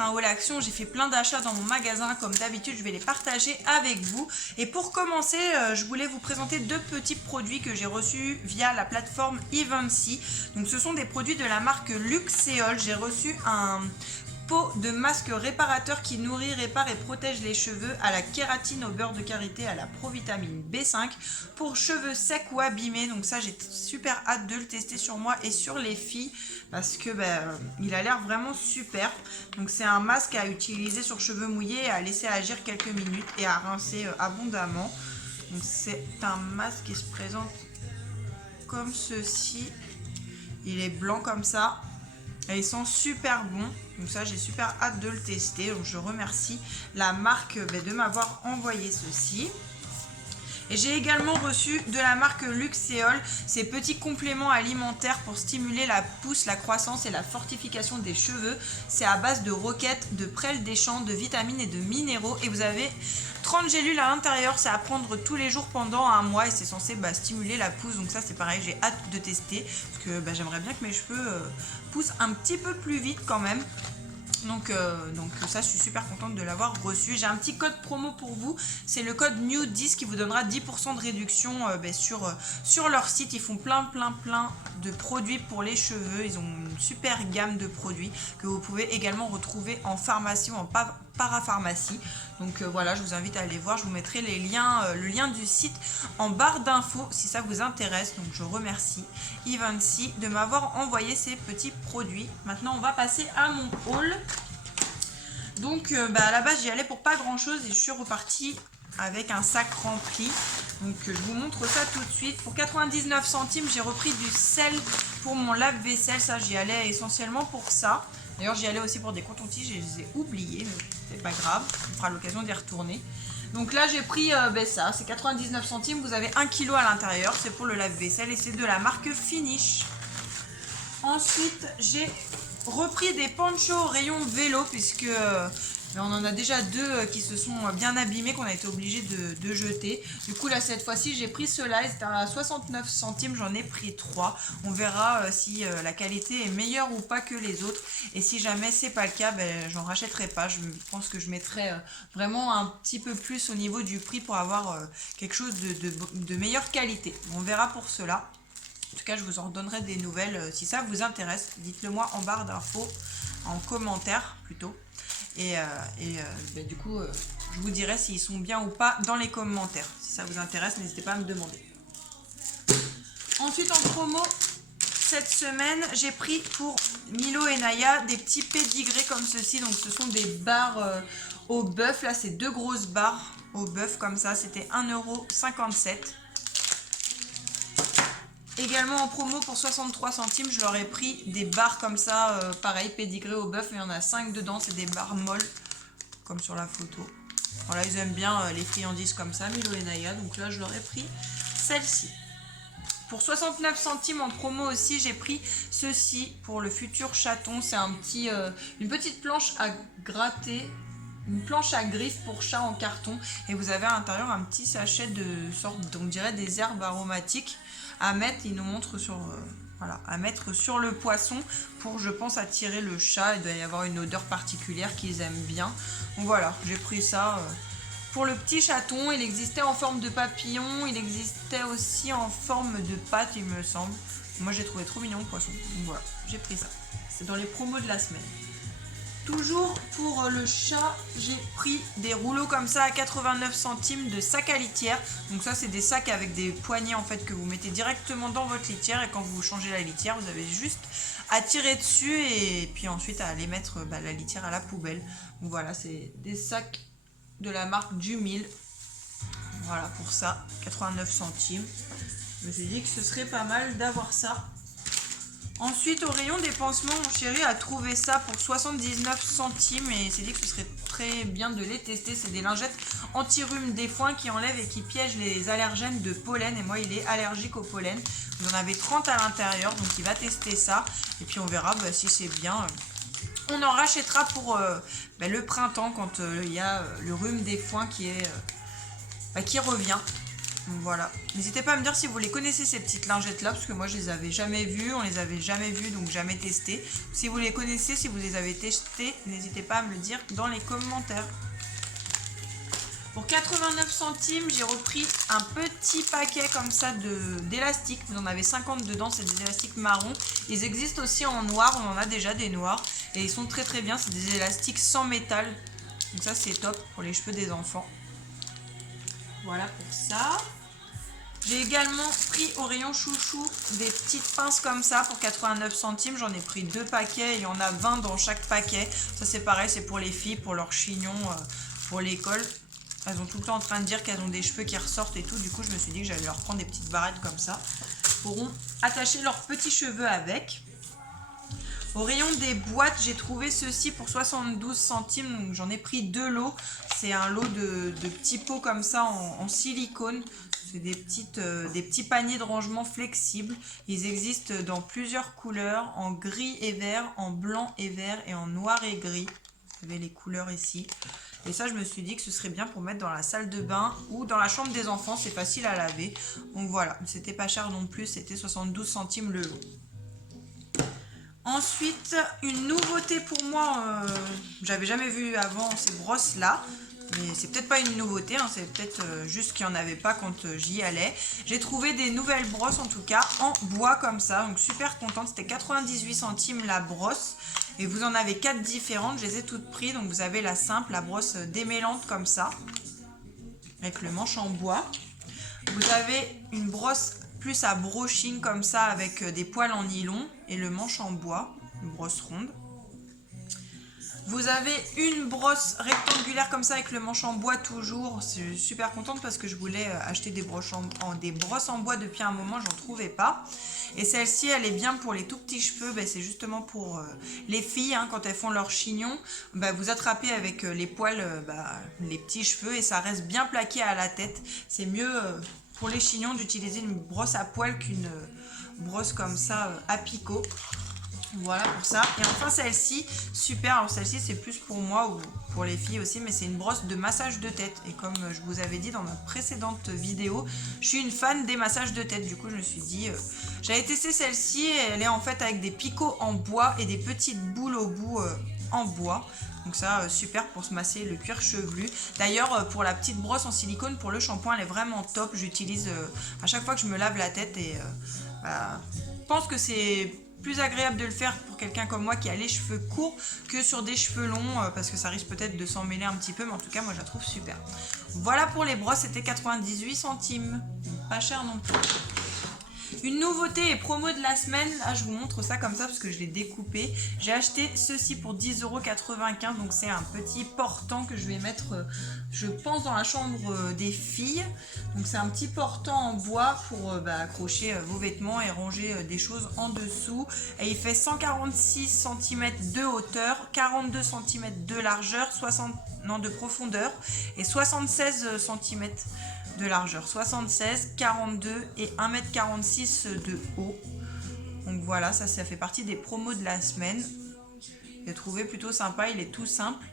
mettre un haul action. J'ai fait plein d'achats dans mon magasin. Comme d'habitude, je vais les partager avec vous. Et pour commencer, je voulais vous présenter deux petits produits que j'ai reçus via la plateforme Evency. Donc ce sont des produits de la marque Luxéol. J'ai reçu un pot de masque réparateur qui nourrit, répare et protège les cheveux à la kératine, au beurre de karité, à la provitamine B5 pour cheveux secs ou abîmés. Donc ça, j'ai super hâte de le tester sur moi et sur les filles parce que il a l'air vraiment super. Donc c'est un masque à utiliser sur cheveux mouillés, à laisser agir quelques minutes et à rincer abondamment. Donc c'est un masque qui se présente comme ceci. Il est blanc comme ça. Et il sent super bon, donc ça j'ai super hâte de le tester. Donc je remercie la marque de m'avoir envoyé ceci. Et j'ai également reçu de la marque Luxéol ces petits compléments alimentaires pour stimuler la pousse, la croissance et la fortification des cheveux. C'est à base de roquettes, de prêles des champs, de vitamines et de minéraux. Et vous avez 30 gélules à l'intérieur, c'est à prendre tous les jours pendant un mois et c'est censé stimuler la pousse. Donc ça c'est pareil, j'ai hâte de tester parce que j'aimerais bien que mes cheveux poussent un petit peu plus vite quand même. Donc ça, je suis super contente de l'avoir reçu. J'ai un petit code promo pour vous, c'est le code NEW10 qui vous donnera 10% de réduction sur leur site. Ils font plein de produits pour les cheveux. Ils ont une super gamme de produits que vous pouvez également retrouver en pharmacie ou en parapharmacie. Donc voilà, je vous invite à aller voir. Je vous mettrai les liens, le lien du site en barre d'infos si ça vous intéresse. Donc je remercie Evency de m'avoir envoyé ces petits produits. Maintenant, on va passer à mon haul. Donc à la base, j'y allais pour pas grand chose et je suis repartie avec un sac rempli. Donc je vous montre ça tout de suite. Pour 99 centimes, j'ai repris du sel pour mon lave-vaisselle. Ça, j'y allais essentiellement pour ça. D'ailleurs, j'y allais aussi pour des cotons-tiges, je les ai oubliés, mais c'est pas grave, on fera l'occasion d'y retourner. Donc là, j'ai pris ça, c'est 99 centimes, vous avez 1 kg à l'intérieur, c'est pour le lave-vaisselle et c'est de la marque Finish. Ensuite, j'ai repris des ponchos au rayon vélo, puisque on en a déjà deux qui se sont bien abîmés, qu'on a été obligé de jeter. Du coup, là, cette fois-ci, j'ai pris ceux-là, c'était à 69 centimes, j'en ai pris 3. On verra si la qualité est meilleure ou pas que les autres. Et si jamais c'est pas le cas, j'en rachèterai pas. Je pense que je mettrai vraiment un petit peu plus au niveau du prix pour avoir quelque chose de meilleure qualité. On verra pour cela. En tout cas, je vous en donnerai des nouvelles si ça vous intéresse. Dites-le moi en barre d'infos, en commentaire plutôt. Et du coup, je vous dirai s'ils sont bien ou pas dans les commentaires. Si ça vous intéresse, n'hésitez pas à me demander. Ensuite, en promo, cette semaine, j'ai pris pour Milo et Naya des petits pédigrés comme ceci. Donc, ce sont des barres au bœuf. Là, c'est deux grosses barres au bœuf comme ça. C'était 1,57 €. Également en promo pour 63 centimes, je leur ai pris des barres comme ça, pareil, pédigré au bœuf, mais il y en a 5 dedans, c'est des barres molles, comme sur la photo. Voilà, ils aiment bien les friandises comme ça, Milo et Naya, donc là je leur ai pris celle-ci. Pour 69 centimes en promo aussi, j'ai pris ceci pour le futur chaton, c'est une petite planche à gratter, une planche à griffes pour chat en carton, et vous avez à l'intérieur un petit sachet de sorte, on dirait des herbes aromatiques, à mettre, il nous montre à mettre sur le poisson pour, je pense, attirer le chat. Il doit y avoir une odeur particulière qu'ils aiment bien. Donc voilà, j'ai pris ça pour le petit chaton. Il existait en forme de papillon, il existait aussi en forme de pâte, il me semble. Moi, j'ai trouvé trop mignon le poisson. Donc voilà, j'ai pris ça. C'est dans les promos de la semaine. Toujours pour le chat, j'ai pris des rouleaux comme ça à 89 centimes de sacs à litière. Donc ça, c'est des sacs avec des poignées en fait que vous mettez directement dans votre litière. Et quand vous changez la litière, vous avez juste à tirer dessus et puis ensuite à aller mettre la litière à la poubelle. Donc voilà, c'est des sacs de la marque du Mille. Voilà pour ça, 89 centimes. Je me suis dit que ce serait pas mal d'avoir ça. Ensuite, au rayon des pansements, mon chéri a trouvé ça pour 79 centimes et il s'est dit que ce serait très bien de les tester. C'est des lingettes anti-rhume des foins qui enlèvent et qui piègent les allergènes de pollen. Et moi, il est allergique au pollen. Vous en avez 30 à l'intérieur, donc il va tester ça. Et puis on verra si c'est bien. On en rachètera pour le printemps quand il y a le rhume des foins qui revient. Donc voilà, n'hésitez pas à me dire si vous les connaissez ces petites lingettes là, parce que moi je les avais jamais vues, on les avait jamais vues, donc jamais testées. Si vous les connaissez, si vous les avez testées, n'hésitez pas à me le dire dans les commentaires. Pour 89 centimes, j'ai repris un petit paquet comme ça d'élastiques. Vous en avez 50 dedans, c'est des élastiques marron. Ils existent aussi en noir, on en a déjà des noirs. Et ils sont très très bien, c'est des élastiques sans métal. Donc ça c'est top pour les cheveux des enfants. Voilà pour ça. J'ai également pris au rayon chouchou des petites pinces comme ça pour 89 centimes. J'en ai pris 2 paquets, il y en a 20 dans chaque paquet. Ça c'est pareil, c'est pour les filles, pour leurs chignons, pour l'école. Elles sont tout le temps en train de dire qu'elles ont des cheveux qui ressortent et tout. Du coup, je me suis dit que j'allais leur prendre des petites barrettes comme ça. Elles pourront attacher leurs petits cheveux avec. Au rayon des boîtes, j'ai trouvé ceci pour 72 centimes. Donc j'en ai pris 2 lots. C'est un lot de petits pots comme ça en silicone. C'est des petits paniers de rangement flexibles. Ils existent dans plusieurs couleurs. En gris et vert, en blanc et vert et en noir et gris. Vous avez les couleurs ici. Et ça, je me suis dit que ce serait bien pour mettre dans la salle de bain ou dans la chambre des enfants. C'est facile à laver. Donc voilà, c'était pas cher non plus. C'était 72 centimes le lot. Ensuite, une nouveauté pour moi. J'avais jamais vu avant ces brosses-là. Mais c'est peut-être pas une nouveauté, hein, c'est peut-être juste qu'il n'y en avait pas quand j'y allais. J'ai trouvé des nouvelles brosses en tout cas en bois comme ça, donc super contente. C'était 98 centimes la brosse et vous en avez 4 différentes, je les ai toutes prises. Donc vous avez la simple, la brosse démêlante comme ça, avec le manche en bois. Vous avez une brosse plus à brushing comme ça avec des poils en nylon et le manche en bois, une brosse ronde. Vous avez une brosse rectangulaire comme ça avec le manche en bois toujours. Je suis super contente parce que je voulais acheter des brosses en bois depuis un moment, j'en trouvais pas. Et celle-ci, elle est bien pour les tout petits cheveux. Ben, c'est justement pour les filles, hein, quand elles font leurs chignons. Ben, vous attrapez avec les poils les petits cheveux et ça reste bien plaqué à la tête. C'est mieux pour les chignons d'utiliser une brosse à poils qu'une brosse comme ça à picot. Voilà pour ça. Et enfin celle-ci, super. Alors celle-ci c'est plus pour moi ou pour les filles aussi, mais c'est une brosse de massage de tête. Et comme je vous avais dit dans ma précédente vidéo, je suis une fan des massages de tête. Du coup je me suis dit, j'avais testé celle-ci. Elle est en fait avec des picots en bois et des petites boules au bout en bois. Donc ça, super pour se masser le cuir chevelu. D'ailleurs, pour la petite brosse en silicone, pour le shampoing, elle est vraiment top. J'utilise à chaque fois que je me lave la tête et je pense que c'est plus agréable de le faire pour quelqu'un comme moi qui a les cheveux courts que sur des cheveux longs parce que ça risque peut-être de s'en mêler un petit peu, mais en tout cas moi je la trouve super. Voilà pour les brosses, c'était 98 centimes, pas cher non plus. Une nouveauté et promo de la semaine, là je vous montre ça comme ça parce que je l'ai découpé. J'ai acheté ceci pour 10,95 €, donc c'est un petit portant que je vais mettre, je pense, dans la chambre des filles. Donc c'est un petit portant en bois pour accrocher vos vêtements et ranger des choses en dessous. Et il fait 146 cm de hauteur, 42 cm de largeur, de profondeur et 76 cm de largeur, 76, 42 et 1,46 m de haut. Donc voilà, ça fait partie des promos de la semaine. J'ai trouvé plutôt sympa, il est tout simple,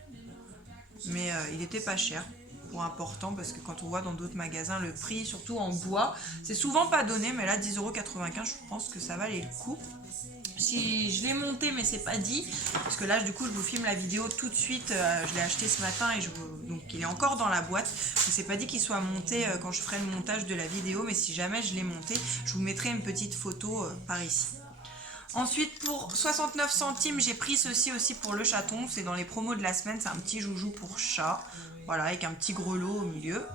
mais il était pas cher pour un portant parce que quand on voit dans d'autres magasins le prix, surtout en bois, c'est souvent pas donné, mais là 10,95 €, je pense que ça valait le coup. Si je l'ai monté mais c'est pas dit parce que là du coup je vous filme la vidéo tout de suite, je l'ai acheté ce matin et donc il est encore dans la boîte. C'est pas dit qu'il soit monté quand je ferai le montage de la vidéo, mais si jamais je l'ai monté, je vous mettrai une petite photo par ici. Ensuite pour 69 centimes j'ai pris ceci aussi pour le chaton, c'est dans les promos de la semaine, c'est un petit joujou pour chat, voilà, avec un petit grelot au milieu.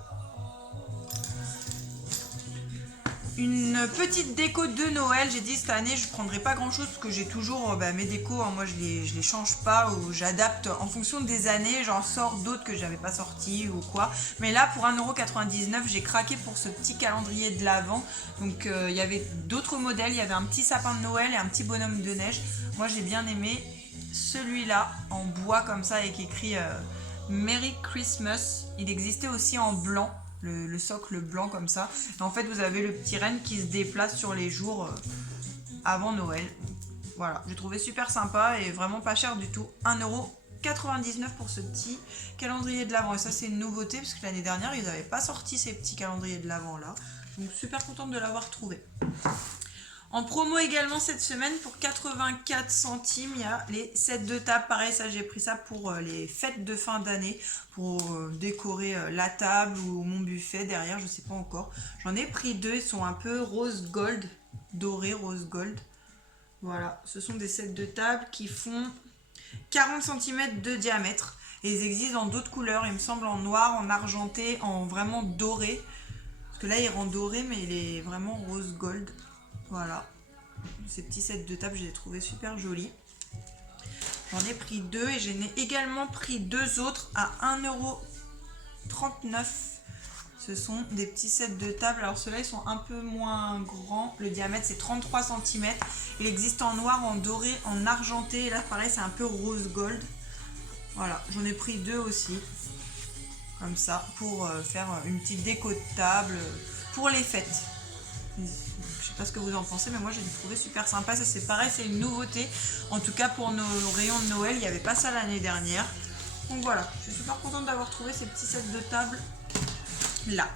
Une petite déco de Noël, j'ai dit cette année je prendrai pas grand chose parce que j'ai toujours mes décos, hein, moi je les change pas ou j'adapte en fonction des années, j'en sors d'autres que j'avais pas sorti ou quoi. Mais là pour 1,99 € j'ai craqué pour ce petit calendrier de l'Avent. Donc il y avait d'autres modèles, il y avait un petit sapin de Noël et un petit bonhomme de neige. Moi j'ai bien aimé celui-là en bois comme ça avec écrit Merry Christmas. Il existait aussi en blanc. Le socle blanc comme ça. Et en fait, vous avez le petit renne qui se déplace sur les jours avant Noël. Voilà, j'ai trouvé super sympa et vraiment pas cher du tout. 1,99 €. 99 pour ce petit calendrier de l'Avent. Et ça, c'est une nouveauté parce que l'année dernière, ils n'avaient pas sorti ces petits calendriers de l'Avent là. Donc super contente de l'avoir trouvé. En promo également cette semaine pour 84 centimes, il y a les sets de table. Pareil, ça j'ai pris ça pour les fêtes de fin d'année, pour décorer la table ou mon buffet derrière, je sais pas encore. J'en ai pris deux, ils sont un peu rose gold, doré rose gold. Voilà, ce sont des sets de table qui font 40 cm de diamètre. Et ils existent dans d'autres couleurs, il me semble en noir, en argenté, en vraiment doré. Parce que là il rend doré mais il est vraiment rose gold. Voilà, ces petits sets de table, je les ai trouvés super jolis. J'en ai pris deux et j'en ai également pris deux autres à 1,39 €. Ce sont des petits sets de table. Alors ceux-là, ils sont un peu moins grands. Le diamètre, c'est 33 cm. Il existe en noir, en doré, en argenté. Et là, pareil, c'est un peu rose gold. Voilà, j'en ai pris deux aussi. Comme ça, pour faire une petite déco de table pour les fêtes. Je sais pas ce que vous en pensez, mais moi j'ai trouvé super sympa. Ça c'est pareil, c'est une nouveauté. En tout cas pour nos rayons de Noël, il n'y avait pas ça l'année dernière. Donc voilà, je suis super contente d'avoir trouvé ces petits sets de table là.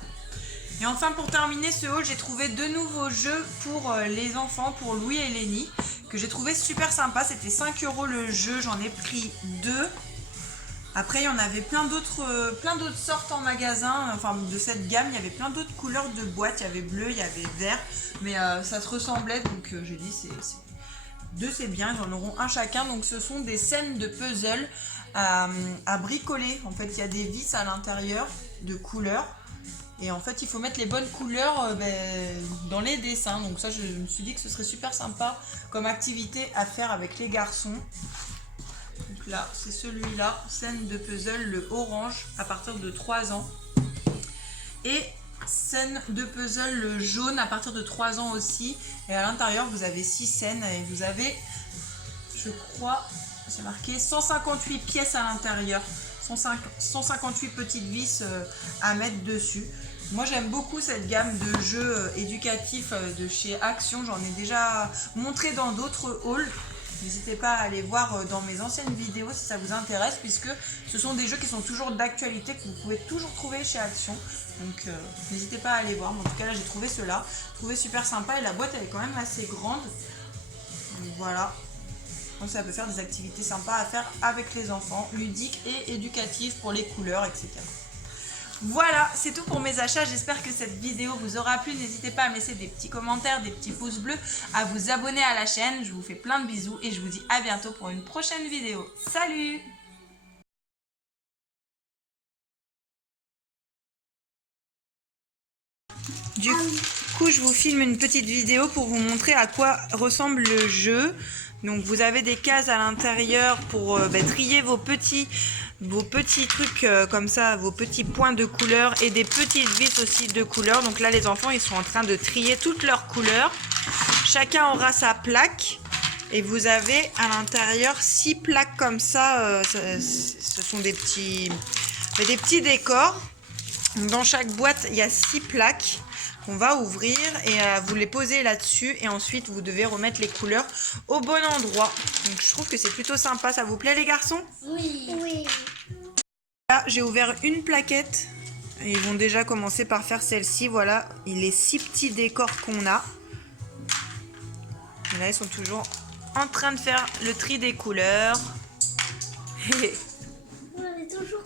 Et enfin pour terminer ce haul, j'ai trouvé deux nouveaux jeux pour les enfants, pour Louis et Lénie, que j'ai trouvé super sympa. C'était 5 € le jeu, j'en ai pris deux. Après, il y en avait plein d'autres sortes en magasin, enfin de cette gamme. Il y avait plein d'autres couleurs de boîtes. Il y avait bleu, il y avait vert, mais ça se ressemblait. Donc j'ai dit, deux c'est bien, ils en auront un chacun. Donc ce sont des scènes de puzzle à bricoler. En fait, il y a des vis à l'intérieur de couleurs. Et en fait, il faut mettre les bonnes couleurs dans les dessins. Donc ça, je me suis dit que ce serait super sympa comme activité à faire avec les garçons. Donc là, c'est celui-là, scène de puzzle, le orange, à partir de 3 ans. Et scène de puzzle, le jaune, à partir de 3 ans aussi. Et à l'intérieur, vous avez 6 scènes et vous avez, je crois, c'est marqué 158 pièces à l'intérieur. 158 petites vis à mettre dessus. Moi, j'aime beaucoup cette gamme de jeux éducatifs de chez Action. J'en ai déjà montré dans d'autres hauls. N'hésitez pas à aller voir dans mes anciennes vidéos si ça vous intéresse, puisque ce sont des jeux qui sont toujours d'actualité, que vous pouvez toujours trouver chez Action. Donc n'hésitez pas à aller voir. Mais en tout cas là j'ai trouvé cela, trouvé super sympa, et la boîte elle est quand même assez grande. Donc voilà. Donc ça peut faire des activités sympas à faire avec les enfants, ludiques et éducatives pour les couleurs, etc. Voilà, c'est tout pour mes achats. J'espère que cette vidéo vous aura plu. N'hésitez pas à me laisser des petits commentaires, des petits pouces bleus, à vous abonner à la chaîne. Je vous fais plein de bisous et je vous dis à bientôt pour une prochaine vidéo. Salut! Du coup, je vous filme une petite vidéo pour vous montrer à quoi ressemble le jeu. Donc vous avez des cases à l'intérieur pour trier vos petits trucs comme ça, vos petits points de couleur, et des petites vis aussi de couleur. Donc là les enfants ils sont en train de trier toutes leurs couleurs. Chacun aura sa plaque et vous avez à l'intérieur 6 plaques comme ça. Ce sont des petits décors. Dans chaque boîte il y a 6 plaques qu'on va ouvrir et vous les posez là-dessus, et ensuite vous devez remettre les couleurs au bon endroit. Donc je trouve que c'est plutôt sympa. Ça vous plaît les garçons? Oui. Oui. Là j'ai ouvert une plaquette et ils vont déjà commencer par faire celle-ci. Voilà les 6 petits décors qu'on a. Et là ils sont toujours en train de faire le tri des couleurs. On est toujours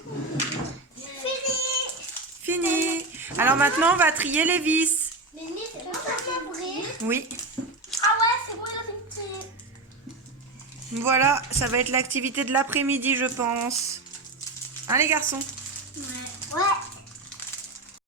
Fini. Alors maintenant on va trier les vis. Mais c'est pas fait. Oui. Ah ouais, c'est bon, il a fait une trier. Voilà, ça va être l'activité de l'après-midi je pense. Hein les garçons? Ouais. Ouais.